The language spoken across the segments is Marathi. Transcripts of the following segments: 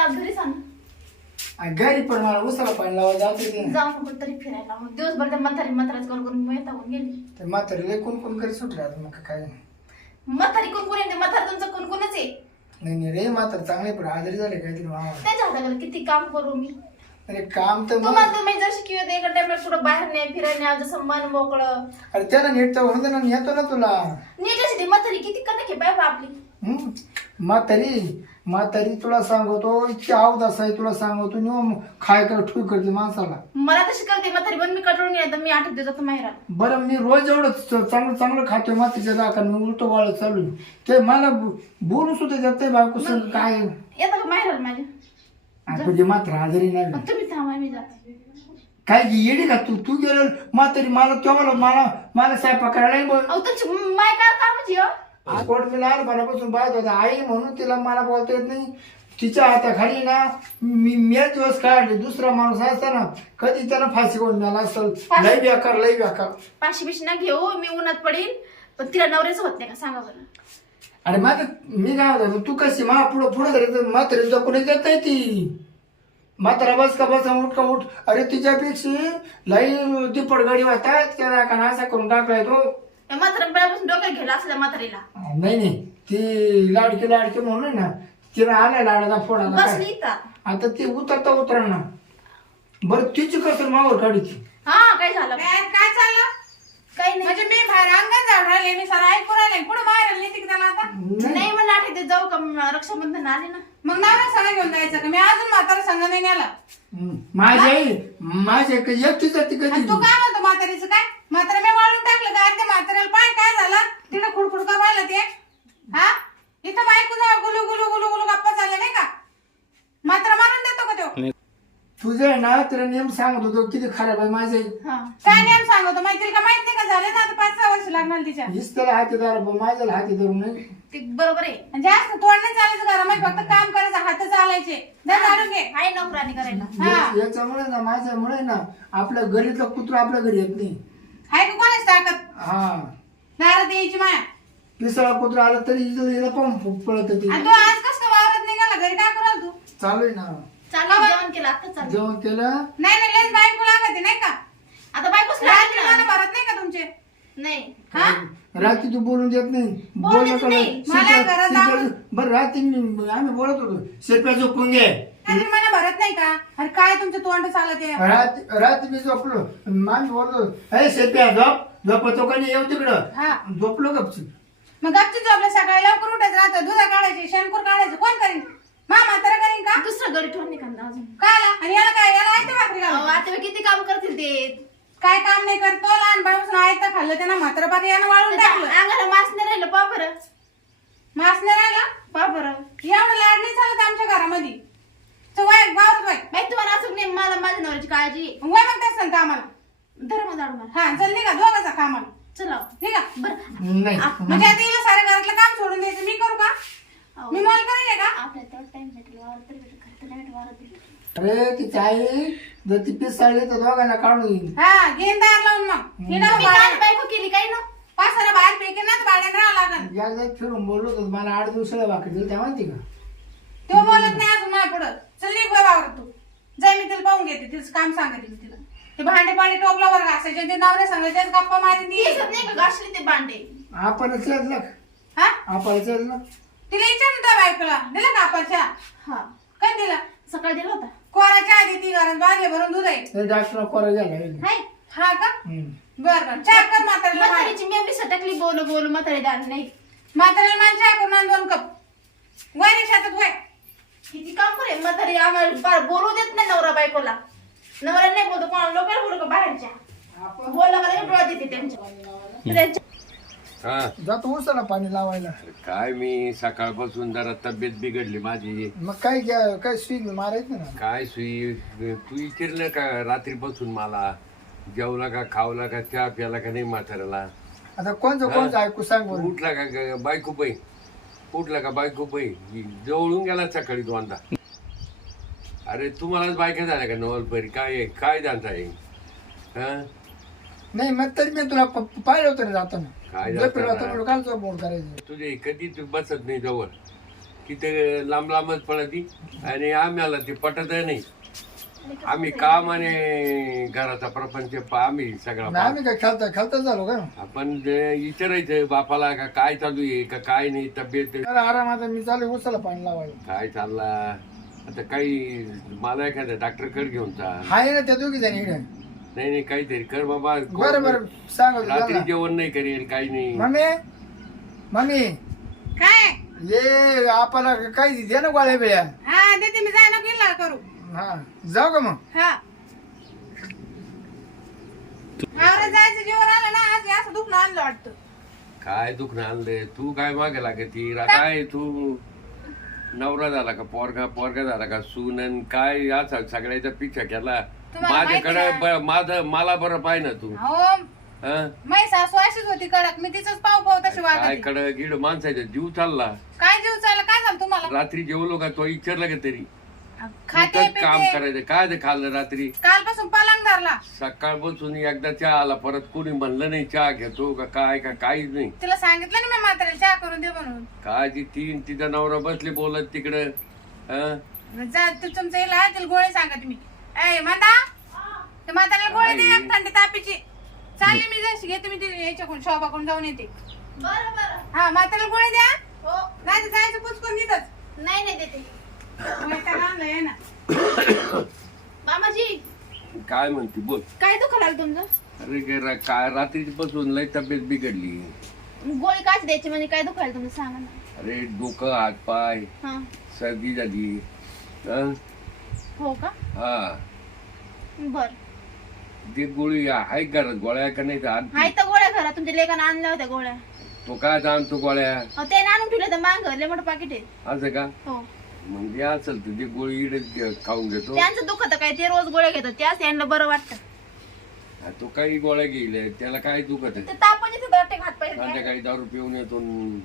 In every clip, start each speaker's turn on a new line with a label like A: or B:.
A: आज घरी सांग.
B: घरी पण मला उसाला पाणी लावा जाते ते.
A: जाऊ नको तरी फिरायला. मग दिवसभर त्या म्हातारीच करून मी येतावून गेली.
B: तर म्हातारीला कोण घरी सुटले आता मग काय.
A: म्हातारी कोण येते? म्हातारी तुमचं कोणच आहे.
B: नाही रे म्हातारी चांगले पण आजारी झाले काहीतरी मामा.
A: त्याच्या हाताला किती काम करू मी.
B: अरे काम तर
A: तुम्हाला तुम्ही जर शिकवत एका टाइमला कुठं बाहेर नाही फिरायला जसं मन मोकळं.
B: अरे त्याला नीट तर होतं ना येतो ना तुला.
A: नीट ती म्हातारी किती कडक आहे बाय आपली.
B: म्हातारी तुला सांगतो इतकी अवदास आहे तुला सांगतो निव खाय कर ठुई करते माणसाला.
A: मला तशी करते म्हातारी पण मी कटळून गेले तर मी आठवत जातो माहेराला.
B: बरं मी रोज एवढं चांगलं खातोय म्हातारीच्या दाखल मी उलटं वाळ चालू ते मला बोलू सुद्धा जाते बायको संग काय
A: येतं का माहेराला माझ्या.
B: तुझी मात्र आजारी नाही
A: मग तुम्ही थांबा मी जाते.
B: काय येडी का तू गेलं म्हातारी मला तेव्हा मला स्वयंपाक करायला नाही बोल.
A: अहो तुमची माय काय कामाची हो.
B: कोर्ट मी लहानपणापासून पाहत होता आई म्हणून तिला मला बोलता येत नाही. तिच्या हाताखाली ना मी दिवस काढले दुसरा माणूस असता ना कधी त्याला फाशी कोण मिळाला असेल. लई बेकार.
A: पाशी बिशी ना घेऊ मी उन्हात पडेल पण तिला नवऱ्याच होत नाही का सांगा बरं.
B: अरे माझं मी काय होतो तू कशी पुढे धरायचं म्हातारी जपून जात आहे ती. म्हातारा बस का उठ अरे तिच्यापेक्षा लई दिपड गाडी वाहतात त्या का असा करून टाकलाय तो.
A: म्हातारा बेळापासून डोक्यात घ्यायला असल्या म्हातारीला.
B: नाही ती लाडकी म्हणून ना तिला आलाय लाडाचा फोडा
A: बसली इथं.
B: आता ती उतरणार ना. बरं तिची कसर मावर काढीची.
A: हा काय झालं
C: काय चाललं?
A: काही नाही.
C: म्हणजे मी बाहेर अंगण जाऊन राहिले मी सारा ऐकून राहिले पुढे बाहेर आले तिकडे त्याला आता
A: नाही मला आठवते जाऊ का रक्षाबंधन आले ना.
C: मग नवरा संग घेऊन जायचं का? मी अजून म्हातारा संग नाही नेला.
B: माझ्या एकटीच ती कधी
C: आणि तू काय म्हणतो म्हातारीचं काय? म्हातारा मी वाळून टाकलं का? त्या म्हाताऱ्याला पाय काय झालं तिकडे खुडखुड का व्हायला ते हा इथं बायको जाऊ गुलू गप्पा झाले नाही का? म्हातारा मारून देतो का तो?
B: तुझं आहे ना तुला नेम सांगत होतो किती खराब आहे माझे.
C: काय नेम सांगतो माहिती का? माहित नाही का झाले ना आता 5-6 वर्ष लागणार तिच्या.
B: हीच त्याला हातीदार माझ्याला हातीदार नाही.
A: ते बरोबर आहे.
C: आणि जास्त तोंड नाही चालायचं घरामध्ये फक्त काम करायचं हात चालायचे. जा झाडून घे.
A: आहे नोकरानी करायला.
B: याच्यामुळे ना माझ्यामुळे ना आपल्या घरीतलं कुत्र आपल्या घरी येत नाही.
C: हाय का कोणाच ताकद?
B: हा
C: दारात यायची माया.
B: पिसळा कुत्र आलं तरी हिला पाहून पळत ती.
C: आणि तू आज कसं वावरत निघाला घरी काय कराल तू?
B: चालू आहे ना.
A: चालू जेवण केलं आता चालू.
B: जेवण केलं
C: नाही लयच बायको लागते नाही का?
A: आता बायकोच
C: रात्री
A: लागली
C: मला
A: ना.
C: भरत नाही का तुमचे?
A: नाही
C: हा?
B: रात्री तू बोलून देत नाही.
A: बोलून देत नाही.
C: मला घरात आवडत.
B: बरं रात्री आम्ही बोलत होतो शेप्या झोपून घे.
C: रात्री मला भरत नाही का? अरे काय तुमचं तोंड चालत आहे?
B: रात्री मी झोपलो आम्ही बोलतो अरे शेप्या झोपतो का नाही येऊ तिकडं.
C: हा
B: झोपलो गपची.
C: मग गपची झोपल्या सकाळी लवकर उठायचं राहतं दुधा काढायचे शेणकूर काढायचं कोण करीन? म्हातारा करीन का?
A: दुसरं गडी ठेवून नाही का अजून.
C: काय आला? आणि याला काय याला आहे भाकरी
A: अहो,
C: घालून.
A: आता किती काम करतील ते.
C: काय काम नाही करतो लहान बाळून आयतं खाल्लं त्यांना म्हातारा बाकी यानं वाळून टाकलं.
A: अंगाला मास नाही राहिलं पा बरं.
C: मास नाही राहिला
A: पा बरं.
C: एवढं लाड नाही चालत आमच्या घरामध्ये. तो वय वावरत वय
A: बाई तुम्हाला असं नाही मला माझ्या नवऱ्याची काळजी.
C: वय मग तेच सांगता आम्हाला.
A: धर्म जाडू मला.
C: हा चल निघा दोघांचा कामाला
A: चला
C: निघा.
A: बरं
B: नाही
C: म्हणजे आता हिला साऱ्या घरातलं काम सोडून द्यायचं मी करू का?
A: अहो,
C: मी मॉल करेल का?
A: आपल्या तेवढा टाइम भेटेल वावर तरी भेटेल खरं नाही भेटेल वावर भेटेल.
B: अरे तिची आई जर ती पिसाळली तर दोघांना काढून येईल.
C: हा घेईन दार लावून मग हिला
A: तुम्ही काय बायको केली काय ना.
C: पासाला बाहेर फेके ना तर भाड्यानं राहावं लागल.
B: एकदा फिरून बोललो होतो मला 8 दिवसाला भाकरी दिली तेव्हा माहिती का.
C: तो बोलत नाही अजून माझ्या पुढं. चल निघ वय वावरत तू. जाय मी तिला पाहून घेते तिचं काम सांगते मी तिला. ते भांडे पाणी टोपलावर घासायचे ते नवऱ्या सांगायचे गप्पा मारी ती.
A: दिसत नाही का घासले ते भांडे.
B: आपण चल
C: हा
B: आपण ना
C: तिला विचार त्या बायकोला दिला का आपल्या
A: हा
C: काय दिला?
A: सकाळी दिला होता.
C: कोराच्या आधी ती घरात बागे भरून दूध आहे.
B: ते डॉक्टर कोरा गेला.
A: हाय
C: हा का? बर चहा कर म्हाताऱ्याला.
A: म्हातारीची मेमरी सटकली बोलू म्हातारी दार नाही.
C: म्हाताऱ्याला मान चहा करून आण 2 कप. वय रे शेतात वय.
A: किती काम करे म्हातारी आम्हाला बोलू देत नाही नवरा बायकोला. नवरा नाही बोलतो कोणाला लोकांना बोलू का बाहेरच्या. बोलला मला डोळा देते त्यांच्या.
D: हा
B: जातो उसाला पाणी लावायला.
D: काय मी सकाळपासून जरा तब्येत बिघडली माझी.
B: मग काय काय स्विंग मारायचं ना.
D: काय सुई तू विचारलं का रात्रीपासून मला जेवला का खावला का चहा प्याला का नाही म्हाताऱ्याला.
B: आता कोणचं ऐकू सांग बरं.
D: उठला का बायको बाई उठला का बायको बाई जवळून गेला सकाळी 2दा. अरे तुम्हालाच बायका झाल्या का नवलपरी काय जाणता आहे. हा
B: नाही मग तरी मी तुला पाहिलं होतं ना जाताना.
D: काय
B: कालचा बोर्ड करायचं.
D: तुझे कधी तू बसत नाही जवळ. की ते लांब लांबच पडती आणि आम्हाला ते पटत नाही. आम्ही काम आणि घराचा प्रपंच आम्ही सगळा
B: नाही आम्ही काय खेळता झालो का
D: आपण विचारायचं बापाला का काय चालू आहे का काय नाही तब्येत
B: अरे आरामात मी चालू उसाला पाणी लावायला.
D: काय चालला आता काही मला एखाद्या डॉक्टरकडे घेऊन चाल.
B: हाय ना त्या दोघी जण इकडे.
D: नाही नाही काहीतरी कर बाबा.
B: बरं बरं सांगा
D: रात्री जेवण नाही करेल काही नाही.
B: मम्मी
C: काय
B: ये आपल्याला काही दे ना गोळ्या बिळ्या.
C: हा देते मी जाय नको इल्ला करू.
B: हा जाऊ का मग.
C: हा आवरा जायचं जेवण आलं ना आज असं दुखणं आणलं वाटतं.
D: काय दुखणं आणलंय तू काय मागे लागती काय तू नवरा झाला का पोरगा झाला का सून काय असा सगळ्याचा पिछा केला.
C: तुम्हाला माहिती
D: माझ्याकडे मला बरं पाय ना तू.
C: हो
D: हं?
C: माझी सासू अशीच होती कडक मी तिचंच पाव तशी
D: काय
C: वागत
D: कडं गिड माणसाचा जीव चालला.
C: काय जीव चालला काय झालं तुम्हाला.
D: रात्री जेवलो का तो विचारला का तरी
C: खाते
D: नुसतंच काम
C: पिते
D: करायचं काय ते खाल्लं रात्री.
C: कालपासून पलंग धरला.
D: सकाळपासून एकदा चहा आला परत कोणी म्हणलं नाही चहा घेतो का काय का काहीच नाही.
C: तिला सांगितलं ना मी म्हाताऱ्याला चहा करून दे म्हणून.
D: काय तिचा नवरा बसले बोलत तिकडं. हं?
C: जा तू तुमचं हिला तिला गोळी सांगा तुम्ही. ए म्हणता ते म्हाताऱ्याला गोळी दे एक थंडी तापीची. चालली मी जशी घेते मी ती याच्याकडून शोभाकडून जाऊन येते.
A: बरं बरं
C: हा म्हाताऱ्याला गोळी द्या.
A: हो
C: नाही तर जायचं पुचकून देतच.
A: नाही देते.
C: आणलंय ना
A: मामाजी
D: काय म्हणते बोल.
A: काय दुखा लागलं तुमचं.
D: अरे काय रात्रीची पासून लय तब्येत बिघडली.
A: गोळी काच द्यायची म्हणजे काय दुखायला तुमचं सांगा ना.
D: अरे डोकं हात पाय
A: हा
D: सर्दी झाली. हं?
A: हो का
D: हा
A: बर.
D: ते गोळी आहे घरात गोळ्या का नाही तर आण.
A: हाय तर गोळ्या घरात तुमच्या लेकानं आणल्या होत्या गोळ्या.
D: तो काय आणतो गोळ्या
A: अहो, ते आणून ठेवले तर मांग लय मोठं पाकिट आहे.
D: असं का
A: हो
D: म्हणजे असेल तर ते गोळी इकडेच खाऊन घेतो.
A: त्यांचं दुखत काय ते रोज गोळ्या घेतात त्याच यांना बरं वाटतं.
D: तो काही गोळ्या घेईल त्याला काय दुखत आहे.
A: ते तापाचे ते दाटे घात पाहिजे.
D: संध्याकाळी दारू पिऊन येतो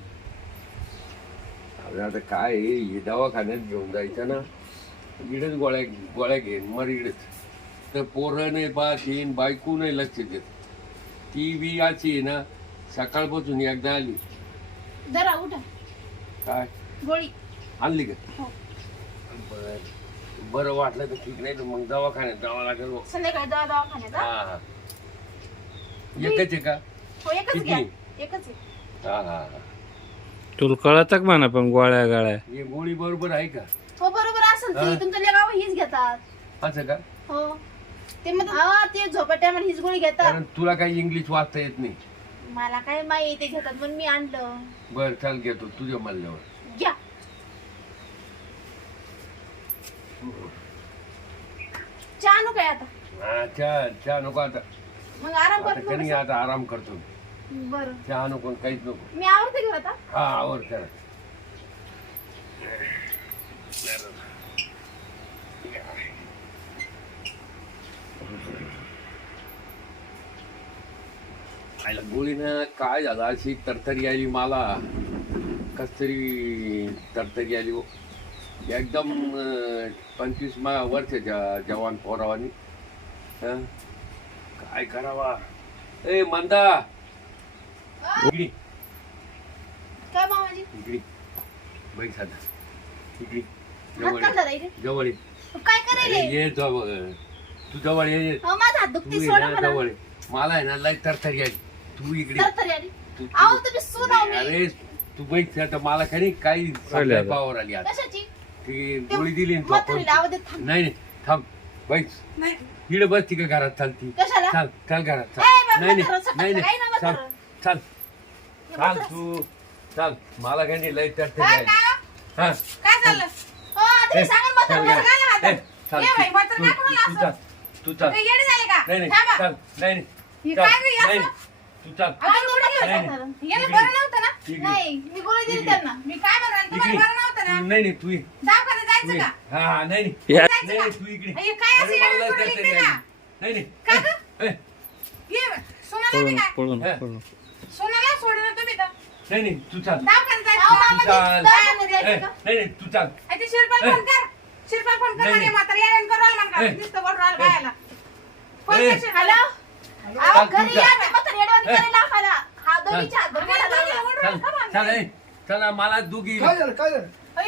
D: अरे आता काय आहे, हे दवाखान्यात घेऊन जायचं ना इकडेच गोळ्या घेईन मर इकडेच. तर पोरं नाही पाहतीन बायको नाही लक्ष देत. ती बी याची आहे ना सकाळपासून एकदा आली.
A: जरा उठा
D: काय
A: गोळी
D: आणली का.
A: हो
D: बरं वाटलं तर ठीक नाही तर मग दवाखान्यात जावं लागेल.
A: संध्याकाळी जावा दवाखान्यात. हा?
D: हा एकच आहे का.
A: हो एकच
D: किती?
A: घ्या एकच आहे.
D: हा
E: तुला कळत का म्हणा पण गोळ्या गाळ्या.
D: हे गोळी बरोबर आहे का.
A: हो बरोबर असेल ती तुमच्या लेगाव हीच घेतात.
D: असं का
A: हो ते मग हा ते झोपा टायमाला हीच गोळी घेतात.
D: कारण तुला काही इंग्लिश वाचता येत नाही.
A: मला काय माहिती ते घेतात पण मी आणलं.
D: बर चाल घेतो तुझ्या मल्ल्यावर.
A: घ्या चहा आणू काय आता.
D: हा चहा नको आता.
A: मग आराम
D: आता
A: करतो
D: कधी आता आराम करतो.
A: बरं
D: चहा नको काहीच नको.
A: मी आवडते घेऊ आता.
D: हा आवर चला. गोळीनं काय झालं अशी तरतरी आली मला. कस तरी तरतरी आली हो. एकदम 25 वर्षाच्या जवान पोरावानी. हं? काय करावा. ए मंदा इकडे
A: काय मामाजी
D: इकडे बैठ साधा इकडे
A: हात
D: जवळ
A: काढला रे.
D: जवळ ये.
A: काय
D: अरे
A: करायले.
D: ये जवळ तू जवळ ये.
A: हो माझा हात
D: तू
A: दुखते
D: ये
A: सोडा
D: ना
A: मला.
D: जवळ ये. मला आहे ना लय तरतरी आली. तू इकडे
A: तरतरी आली.
D: तू-
A: अहो तुम्ही सुनाव मी.
D: अरे तू बैठ आता मला काही काही
E: आलं.
D: पावर आली आता.
A: कशाची
D: ती गोळी दिली ना तू
A: म्हातारीला आवाज देत थांब.
D: नाही थांब बैठ
C: नाही
D: इकडे बसती का घरात चालती.
A: कशाला
D: चाल चाल घरात चाल.
A: ए, बाबा,
D: नाही
A: म्हातारं,
D: नाही
A: सकाळचं काही नव्हतं
D: चाल
A: करत.
D: चाल
A: हे
D: चाल
A: म्हातारं.
D: तू चाल मला काही नाही लय तरतरी
C: काय
D: आली.
C: काय
D: हा
C: काय झालं.
A: हो तुम्ही सांगा म्हातारं,
D: चाल,
A: म्हातारं घाला हातात.
D: ए, चाल,
C: ये बाई, म्हातारं
D: तू-
C: काय कोणाला
D: तू चाल तू चाल.
C: ते येडे झाले का.
D: नाही नाही
C: थांबा.
D: चाल नाही नाही
C: हे
D: चाल.
C: काय रे
D: नाही
C: असं?
D: तू चाल
A: काय गोळी
D: नाही,
A: घेऊन
D: नाही.
A: म्हातारं?
C: याला बरं नव्हतं ना.
D: इकडे.
A: नाही मी गोळी दिली
D: इकडे.
A: त्यांना.
C: मी काय म्हणणार तुम्हाला
D: इकडे.
C: बरं नव्हतं ना.
D: नाही नाही तू ये.
C: दवाखान्यात
D: तू
C: जायचं
D: ये.
C: का.
D: हा हा नाही नाही
E: या.
C: जायचं
D: नाही
C: का?
D: नाही, तू इकडे.
C: हे काय असं
D: अरे,
C: येडं
D: मला
C: सोडून
D: तरतरी
C: इकडे का?
D: आली. नाही
C: का
D: नाही
C: गं?
D: ए,
C: ये सोनाला बी काय
E: पळून
D: हा.
E: पळून
C: सोनाला सोडलं तुम्ही तर
D: नाही नाही तू चाल
C: दवाखान्यात जायचं
A: अहो,
C: का?
A: मामाजी,
D: चाल.
A: दवाखान्यात
D: ए,
A: जायचं का?
D: नाही नाही तू चाल
C: ते शिरपाल फोन कर. शिरपाल फोन कर
D: नाही,
C: म्हणे
D: नाही.
C: म्हातारं येड्यानं करू राहिलं म्हणा.
D: ए.
C: नुसतं बोलून राहिलं बायाला. फोन
D: ए.
C: कर शिरपाल.
A: हॅलो अहो
D: चाल,
A: घरी
D: तू
A: या
D: चाल.
A: ते म्हातारं येडवाणी
D: ए.
A: करायला आम्हाला. हा दोघीच्या हात
C: अगं,
A: धरून
C: दोघीला
A: बोलायला.
C: ओरडू
D: चल
C: नका म्हणते.
D: चल ए, चला मला दुगी
B: काय झालं काय झालं.
C: अरे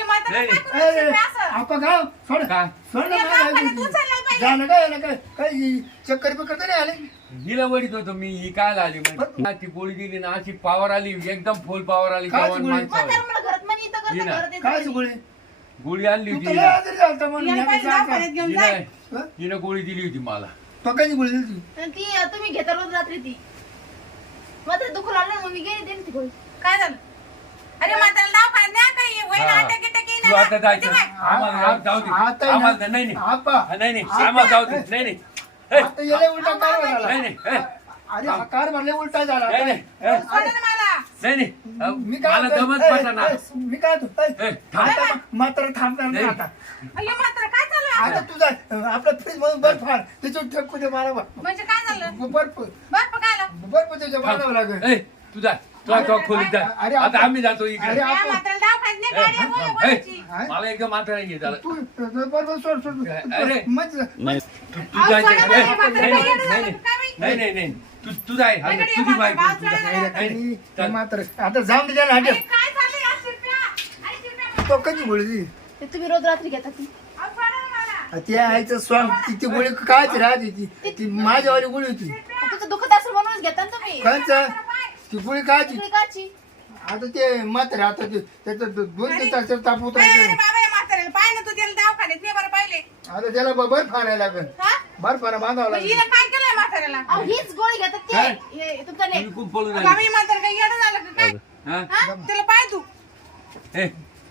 C: म्हातारा
D: नाही,
C: काय करू शिरप्या असं?
B: आपण गाव सोड
D: काय?
B: सोड ना
C: या
B: मला
C: दवाखान्यात
B: ऐकू.
C: उचललं पाहिजे.
B: झालं काय याला काय काय चक्कर बिक्कर तर नाही आले
D: हिला वडीत होतो मी, ही काय आली म्हणजे ती गोळी दिली ना, अशी पावर आली, एकदम फुल पावर आली
B: काय
D: जवान
B: गोळी?
A: म्हातारा
D: माणसावर.
A: मला घरात म्हणे इथं
D: ये
A: करतं,
D: ना.
A: घरात येतं
B: काय
A: म्हणे.
B: गोळी
D: गोळी आणली
B: तू
D: होती
B: तुला
D: हिला.
B: आजारी झालता म्हणून
C: याला
B: या
C: पाहिजे
B: सांग का?
C: दवाखान्यात घेऊन जाय.
B: हं?
D: हिनं गोळी दिली होती मला.
B: तो कधी गोळी दिली ती?
A: आणि ती तुम्ही घेता रोज रात्री ती मात्र दुःख लागलं ना, मग मी गेली देईन ती गोळी.
C: काय झालं? अरे म्हाताऱ्याला दवाखान्यात न्या काही होईन
D: हा.
C: अटॅक बिटॅक येईन
D: तू
C: ना.
D: आता जायचं.
C: म्हणजे काय?
D: आम्हाला जाऊ दे.
B: आता आहे ना.
D: आम्हाला नाही नाही.
B: आपा.
D: हा, नाही नाही आम्हाला जाऊ दे. नाही नाही. ए,
B: आता याला उलटा कारभार झाला
D: नाही नाही. ए,
B: अरे हा कारभार लय उलटा झाला
D: नाही नाही. ए,
C: सोडा ना मला.
D: नाही नाही.
B: मी काय
D: मला जमत
B: म्हणतो,
D: पडला ना.
B: मी काय म्हणतो,
D: ए, थांब.
B: आता मात्र थांबणार नाही
D: नाही.
B: आता
C: अय्यो म्हातारा काय चालू आहे?
B: आता तुझा आपला फ्रीज मधून बर्फ फार त्याच्यावर ठेकू दे मला
C: म्हणजे काय झालं?
B: बर्फ
C: बर्फ खायला?
B: बर्फ त्याच्या मारावं लागेल
D: ए, तू जा. तू खोलीत जा.
B: अरे,
D: आता आम्ही जातो इकडे.
B: अरे,
C: या
B: आपण-
C: म्हाताऱ्याला दवाखान्यात न्या, गाडी आहे, बोला, बोलायची.
D: मला एकदम मात्र नाही झालं.
B: तू बरोबर सोड सोड
D: अरे.
B: म्हणजे
E: नाही
D: तू जायचं.
C: सोडा
D: ए,
C: मला, म्हातारा
D: नाही
C: काय
D: नाही
C: येडं झालं
D: नाही
C: का काय माहित?
D: नाही नाही नाही. तू जाय. हा,
C: इकडे ये,
D: तुझी बायको
C: म्हातारा,
D: तुझा.
C: बाजूला
D: नाही, नाही. चल.
B: मात्र आता जाऊन दे त्याला
C: अरे
B: हटे
C: काय चाललंय या शिरप्या? अरे शिरप्या,
B: तो कधी गोळी
A: ते तुम्ही रोज रात्री घेता ती
C: अहो, सोडा ना मला.
B: ती आईचं स्वांग ती गोळी काय राहते ती माझ्यावाली गोळी होती
A: तुमचं दुखत असेल म्हणूनच घेता ना तुम्ही
B: कायचं ती गोळी काय
A: दुसरी काची
B: आता ते मात्र आता ते त्याचं 2-3 तास ताप
C: अरे
B: उतरायचं
C: बाबा, या म्हाताऱ्याला पाय ना, तू त्याला दवाखान्यात ने बरं पहिले.
B: आता त्याला बर्फ फाडायला लागेल
C: हा?
B: बर्फ फाडा बांधावं
C: म्हणजे
B: लागेल
C: हिनं काय केलंय म्हाताऱ्याला?
A: अहो हीच गोळी घेतात
D: काय?
A: ते हे, तुमचा ने
D: तुम्ही खूप बोलून
C: बाबा,
D: आली.
C: ही म्हातारं काय येडं झालं का काय?
D: हा?
C: हा? त्याला पाय तू.
D: ए,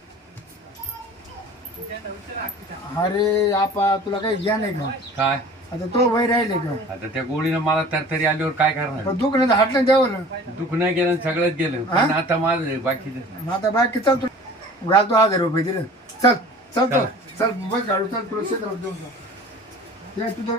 B: अरे आपा तुला काही ज्ञान आहे का
D: काय
B: आता तो वय राहिले का
D: आता त्या गोळीनं मला तरतरी आल्यावर काय करणार?
B: पण दुख नाही हटलं द्यावं ना
D: दुःख नाही गेलं सगळंच गेलं. पण आता माझं बाकीचं
B: मग आता बाकी चल तू घालतो 1000 रुपये दिले चल चल चल चल बस काढू चल तुला क्षेत्रात देऊन जा. ते तुझं